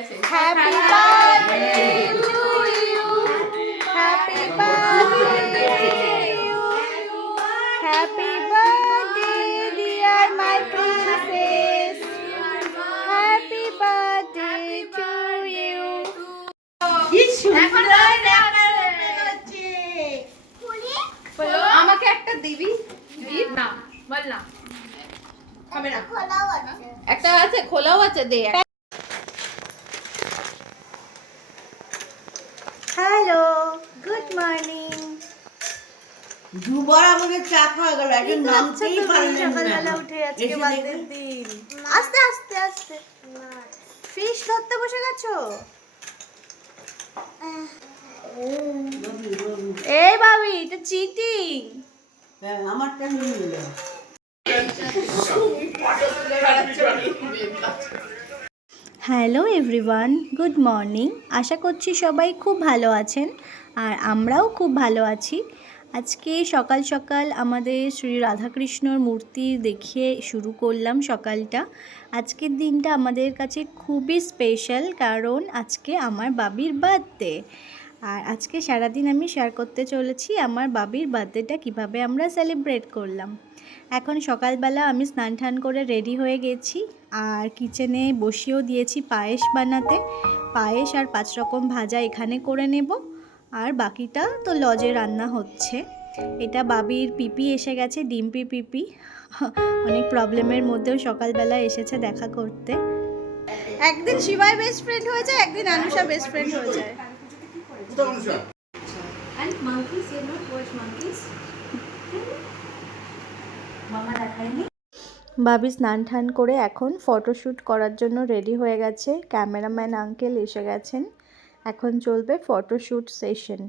Happy birthday to you. Happy birthday to you. Happy birthday, dear my princess. Happy birthday to you. আমাকে একটা দিবি না বল না একটা আছে খোলাও আছে দে হ্যালো গুড মর্নিং দুবার আমাদের চা খাওয়া গেল একজন নামতেই পারলেন না সকালবেলা উঠে আজকে বার্থডের দিন আস্তে আস্তে আস্তে ফিশ ধরতে বসে গেছো এই ভাবি এটা চিটিং হ্যাঁ আমারটা নিয়ে নিল হ্যালো এভরিওয়ান গুড মর্নিং আশা করছি সবাই খুব ভালো আছেন আর আমরাও খুব ভালো আছি আজকে সকাল সকাল আমাদের শ্রী রাধাকৃষ্ণর মূর্তি দেখিয়ে শুরু করলাম সকালটা আজকের দিনটা আমাদের কাছে খুবই স্পেশাল কারণ আজকে আমার বাবির বার্থডে আর আজকে সারাদিন আমি শেয়ার করতে চলেছি আমার বাবির বার্থডেটা কিভাবে আমরা সেলিব্রেট করলাম এখন সকালবেলা আমি স্নান টান করে রেডি হয়ে গেছি আর কিচেনে বসিয়েও দিয়েছি পায়েস বানাতে পায়েস আর 5 রকম ভাজা এখানে করে নেব আর বাকিটা তো লজে রান্না হচ্ছে এটা বাবির পিপি এসে গেছে ডিম্পি পিপি অনেক প্রবলেমের মধ্যেও সকালবেলা এসেছে দেখা করতে একদিন শিবাই বেস্ট ফ্রেন্ড হয়ে যায় একদিন আনুষা বেস্ট ফ্রেন্ড হয়ে যায় And monkeys, you know, watch monkeys. Mama দেখায়নি বাবি স্নান টান করে এখন ফটোশ্যুট করার জন্য রেডি হয়ে গেছে ক্যামেরাম্যান আঙ্কেল এসে গেছেন এখন চলবে ফটোশ্যুট সেশন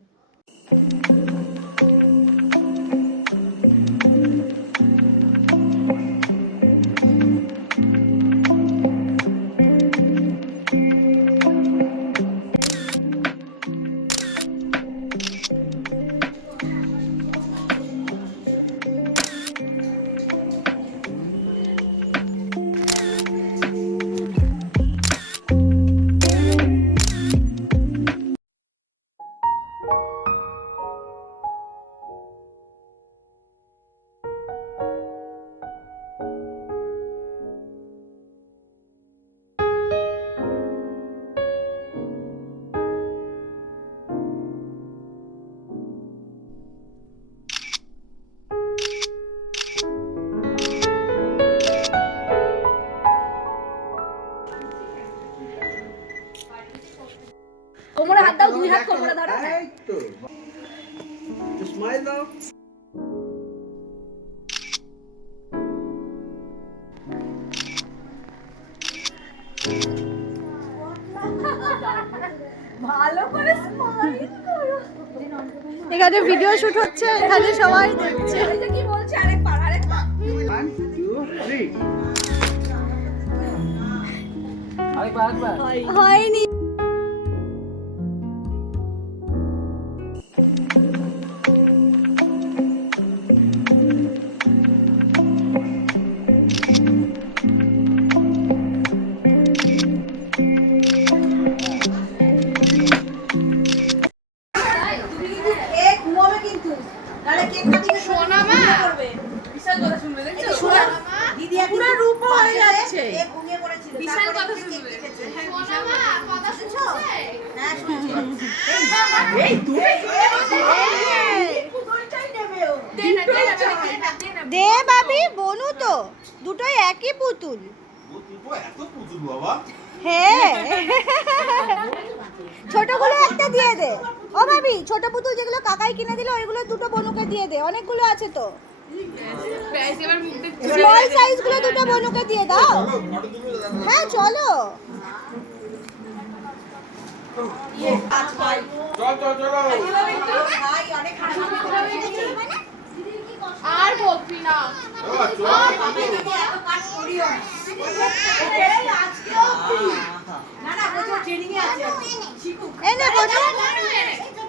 কোমরে হাত দাও দুই হাত কোমরে দাও এই তো স্মাইল দাও ভালো করে স্মাইল করো এখানে ভিডিও শুট হচ্ছে এখানে সবাই দেখছে এটা কি বলছে আরেকবার 1 2 3 হয়নি দে বাবি বনু তো দুটোই একই পুতুল হ্যাঁ ছোটগুলো একটা দিয়ে দে ও ভাবি ছোট পুতুল যেগুলো কাকাই কিনে দিল ওইগুলো দুটো বনুকে দিয়ে দে অনেকগুলো আছে তো স্মল সাইজ গুলো দুটো বনুকে দিয়ে দাও হ্যাঁ চলো আর বলবি না এনে বনু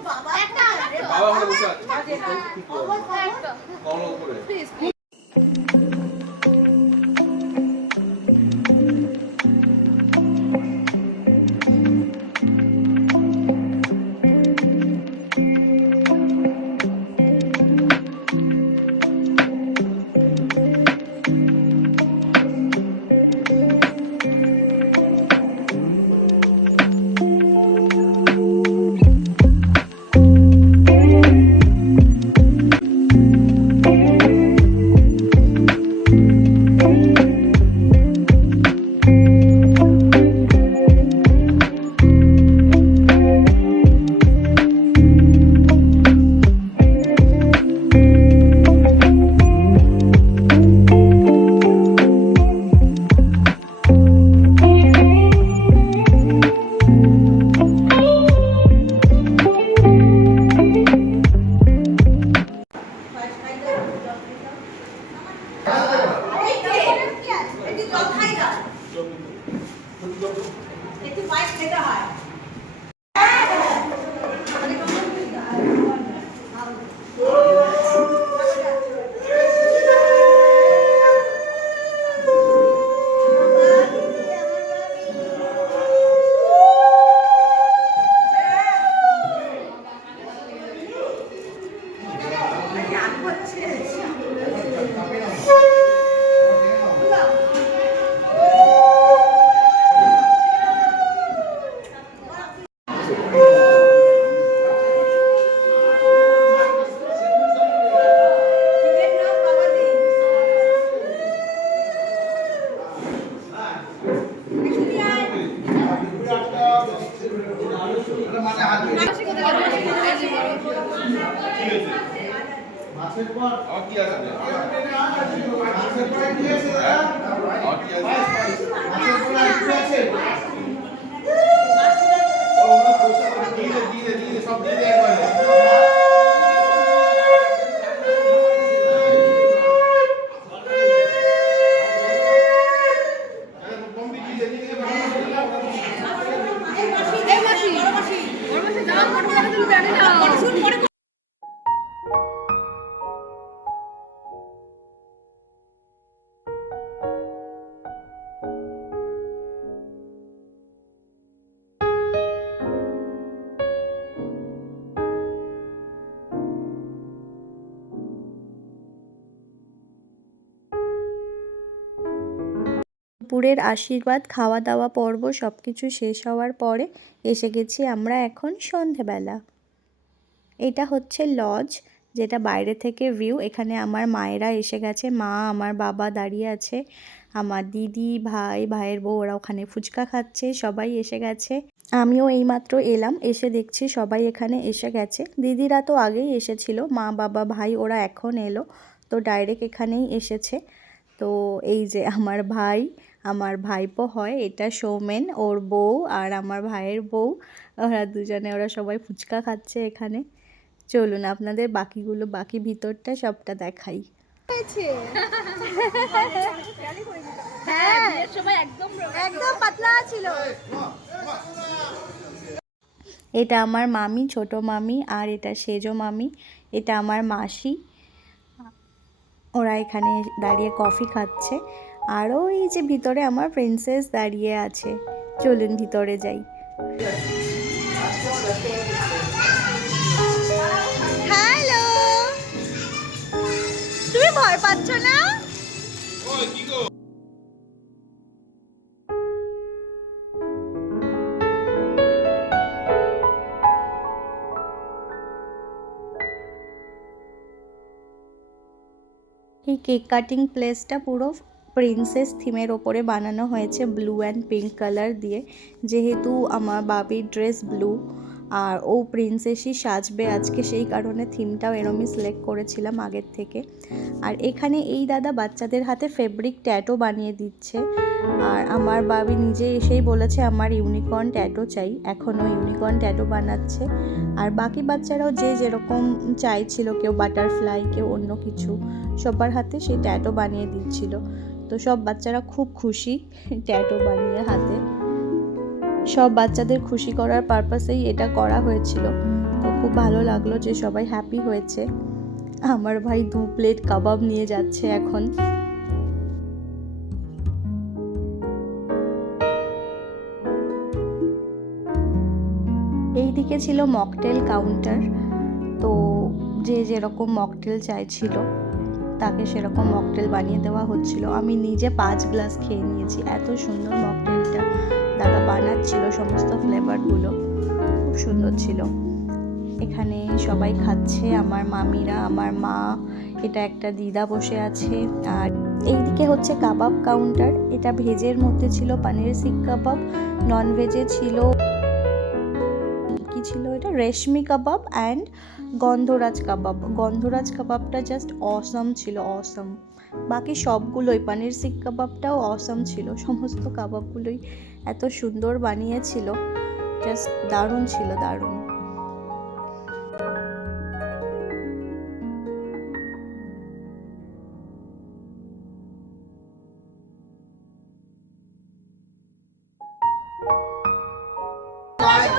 বাবা ঘরে বসে আছে কমলা উপরে দুপুরের আশীর্বাদ খাওয়া দাওয়া পর্ব সব কিছু শেষ হওয়ার পরে এসে গেছি আমরা এখন সন্ধেবেলা। এটা হচ্ছে লজ, যেটা বাইরে থেকে ভিউ। এখানে আমার মায়েরা এসে গেছে, মা আমার বাবা দাঁড়িয়ে আছে, আমার দিদি ভাই ভাইয়ের বউ ওরা ওখানে ফুচকা খাচ্ছে, সবাই এসে গেছে। আমিও এইমাত্র এলাম, এসে দেখছি সবাই এখানে এসে গেছে। দিদিরা তো আগেই এসেছিল, মা বাবা ভাই ওরা এখন এলো, তো ডাইরেক্ট এখানেই এসেছে। তো এই যে আমার ভাই, আমার ভাইপো হয়, এটা সৌমেন ওর বউ আর আমার ভাইয়ের বউ, ওরা দুজনে ওরা সবাই ফুচকা খাচ্ছে এখানে। চলুন আপনাদের বাকি ভিতরটা সবটা দেখাই। হ্যাঁ বিয়ের সময় একদম পাতলা ছিল। এটা আমার মামি, ছোট মামি, আর এটা সেজো মামি, এটা আমার মাসি। ওরা এখানে দাঁড়িয়ে কফি খাচ্ছে। আরও এই যে ভিতরে আমার প্রিন্সেস দাঁড়িয়ে আছে। চলুন ভিতরে যাই। হ্যালো, তুমি ভয় পাচ্ছ না? এই কেক কাটিং প্লেসটা পুরো প্রিন্সেস থিমের ওপরে বানানো হয়েছে, ব্লু অ্যান্ড পিঙ্ক কালার দিয়ে। যেহেতু আমার বাবির ড্রেস ব্লু আর ও প্রিন্সেসই সাজবে আজকে, সেই কারণে থিমটাও এরমই সিলেক্ট করেছিলাম আগের থেকে। আর এখানে এই দাদা বাচ্চাদের হাতে ফেব্রিক ট্যাটু বানিয়ে দিচ্ছে। আর আমার বাবি নিজে এসেই বলেছে আমার ইউনিকর্ন ট্যাটু চাই, এখনও ইউনিকর্ন ট্যাটু বানাচ্ছে। আর বাকি বাচ্চারাও যে যেরকম চাইছিল, কেউ বাটারফ্লাই, কেউ অন্য কিছু, সবার হাতে সেই ট্যাটু বানিয়ে দিচ্ছিল। তো সব বাচ্চারা খুব খুশি ট্যাটু বানিয়ে হাতে। সব বাচ্চাদের খুশি করার পারপাসেই এটা করা হয়েছিল। তো খুব ভালো লাগলো যে সবাই হ্যাপি হয়েছে। আমার ভাই 2 প্লেট কাবাব নিয়ে যাচ্ছে এখন। এই দিকে ছিল মকটেল কাউন্টার, তো যে যেরকম মকটেল চাইছিল তাকে সেরকম মকটেল বানিয়ে দেওয়া হচ্ছিল। আমি নিজে 5 গ্লাস খেয়ে নিয়েছি, এত সুন্দর মকটেলটা দাদা বানাচ্ছিল, সমস্ত ফ্লেভারগুলো খুব সুন্দর ছিল। এখানে সবাই খাচ্ছে, আমার মামিরা, আমার মা, এটা একটা দিদা বসে আছে। আর এইদিকে হচ্ছে কাবাব কাউন্টার, এটা ভেজের মধ্যে ছিল পনির শিক কাবাব, নন ভেজে ছিল কি ছিল এটা, রেশমি কাবাব অ্যান্ড গন্ধরাজ কাবাব। গন্ধরাজ কাবাবটা জাস্ট অসম ছিল, অসম। বাকি সবগুলোই, পনির শিক কাবাবটাও অসম ছিল, সমস্ত কাবাবগুলোই এত সুন্দর বানিয়েছিল, জাস্ট দারুণ ছিল, দারুণ।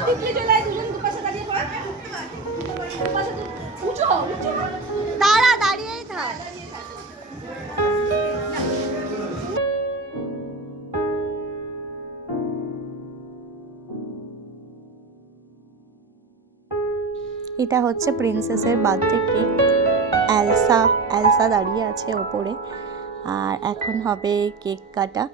টিকলি চলে আয়, দুজন দুপাশে দাঁড়িয়ে পড়। দুপাশে উঁচু হও, উঁচু হও। দাঁড়া, দাঁড়িয়েই থাক। এটা হচ্ছে প্রিন্সেসের বার্থডে কেক। এলসা দাঁড়িয়ে আছে ওপরে। আর এখন হবে কেক কাটা।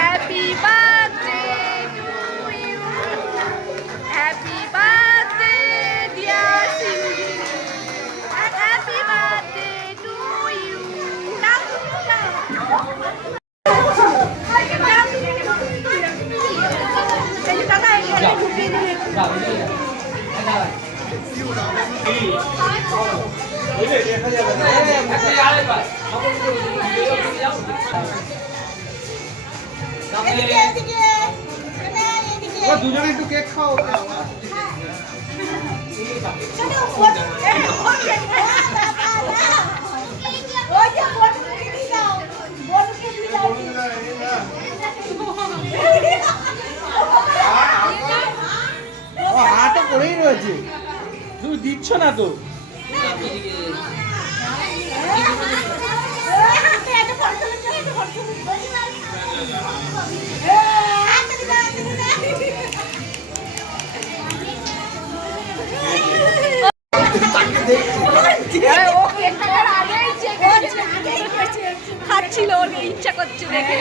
Happy birthday to you. Happy birthday, dear Cindy. Happy birthday to you. Now, দুজনে একটু কেক খাও। হাতটা করেই রয়েছে, তুমি দিচ্ছ না তো। খাচ্ছিল, ওর ইচ্ছা করছে দেখে।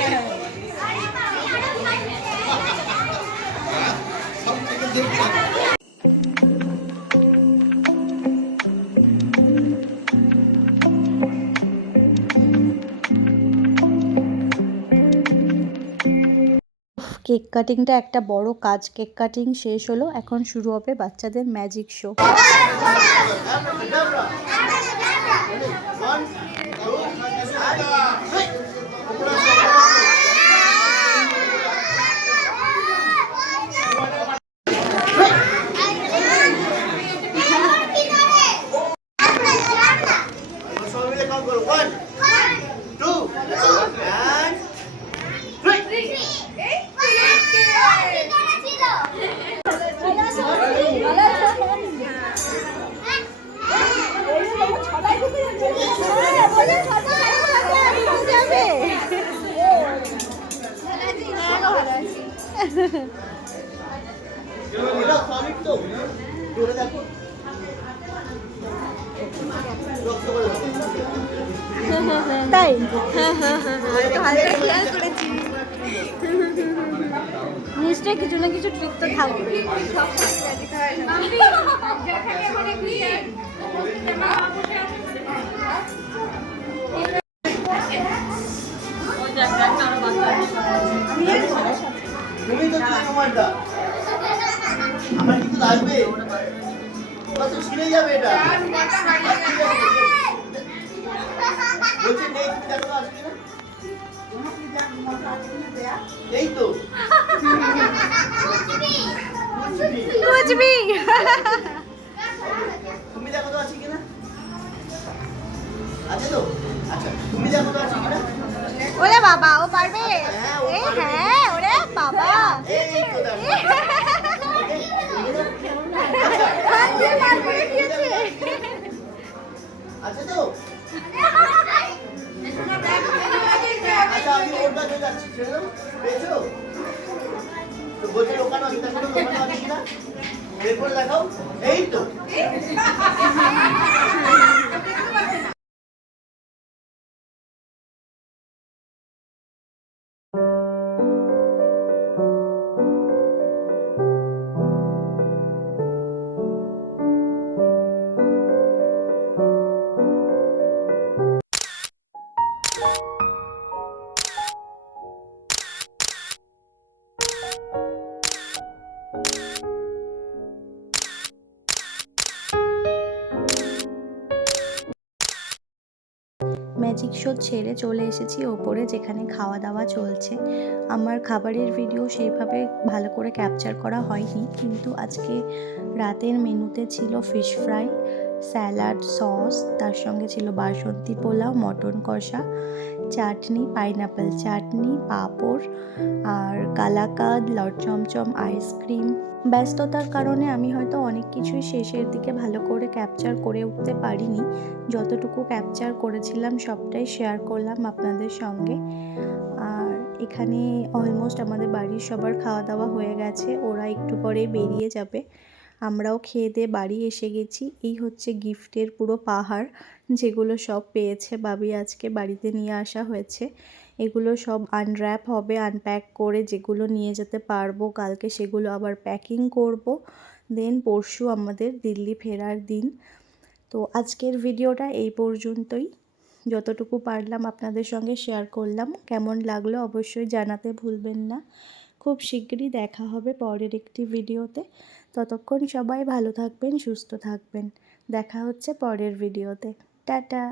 কেক কাটিংটা একটা বড় কাজ। কেক কাটিং শেষ হলো, এখন শুরু হবে বাচ্চাদের ম্যাজিক শো। তাই নিশ্চয়ই কিছু না কিছু ট্রিক তো থাকবে। তুমি তো আমারটা আমার কিন্তু লাগবে, কত ছিঁড়ে যাবে এটা। বলছে নেই, তুমি দেখো আসবে না, এই তো তুমি দেখো তো আছে কিনা। আছে তো? আচ্ছা, তুমি দেখো তো আছে কিনা? ওরে বাবা, ও পারবে? হ্যাঁ, ও এই পারবে। হ্যাঁ, ওরে বাবা। এই তো দেখো। হাত দিয়ে বার করে দিয়েছে। আছে তো? আচ্ছা, আমি ওর কাছে যাচ্ছি, ছেড়ে দাও। পেয়েছো? তো বলছে দোকান আছে, দেখো তো দোকান আছে কিনা? বের করে দেখাও। এই তো। ম্যাজিক শো ছেড়ে চলে এসেছি ওপরে, যেখানে খাওয়া দাওয়া চলছে। আমার খাবারের ভিডিও সেইভাবে ভালো করে ক্যাপচার করা হয়নি, কিন্তু আজকে রাতের মেনুতে ছিল ফিশ ফ্রাই, স্যালাড, সস, তার সঙ্গে ছিল বাসন্তী পোলাও, মটন কষা, চাটনি, পাইনাপেল চাটনি, পাঁপড় আর কালাকাঁদ, লট চমচম, আইসক্রিম। ব্যস্ততার কারণে আমি হয়তো অনেক কিছুই শেষের দিকে ভালো করে ক্যাপচার করে উঠতে পারিনি। যতটুকু ক্যাপচার করেছিলাম সবটাই শেয়ার করলাম আপনাদের সঙ্গে। আর এখানে অলমোস্ট আমাদের বাড়ির সবার খাওয়া দাওয়া হয়ে গেছে, ওরা একটু পরেই বেরিয়ে যাবে। আমরাও খেয়ে দিয়ে বাড়ি এসে গেছি। এই হচ্ছে গিফটের পুরো পাহাড়, যেগুলো সব পেয়েছে বাবি আজকে বাড়িতে নিয়ে আসা হয়েছে। এগুলো সব আনর্যাপ হবে, আনপ্যাক করে যেগুলো নিয়ে যেতে পারবো কালকে সেগুলো আবার প্যাকিং করব। দেন পরশু আমাদের দিল্লি ফেরার দিন। তো আজকের ভিডিওটা এই পর্যন্তই, যতটুকু পারলাম আপনাদের সঙ্গে শেয়ার করলাম। কেমন লাগলো অবশ্যই জানাতে ভুলবেন না। খুব শিগগিরই দেখা হবে পরের একটি ভিডিওতে। ততক্ষণ সবাই ভালো থাকবেন, সুস্থ থাকবেন। দেখা হচ্ছে পরের ভিডিওতে। টাটা।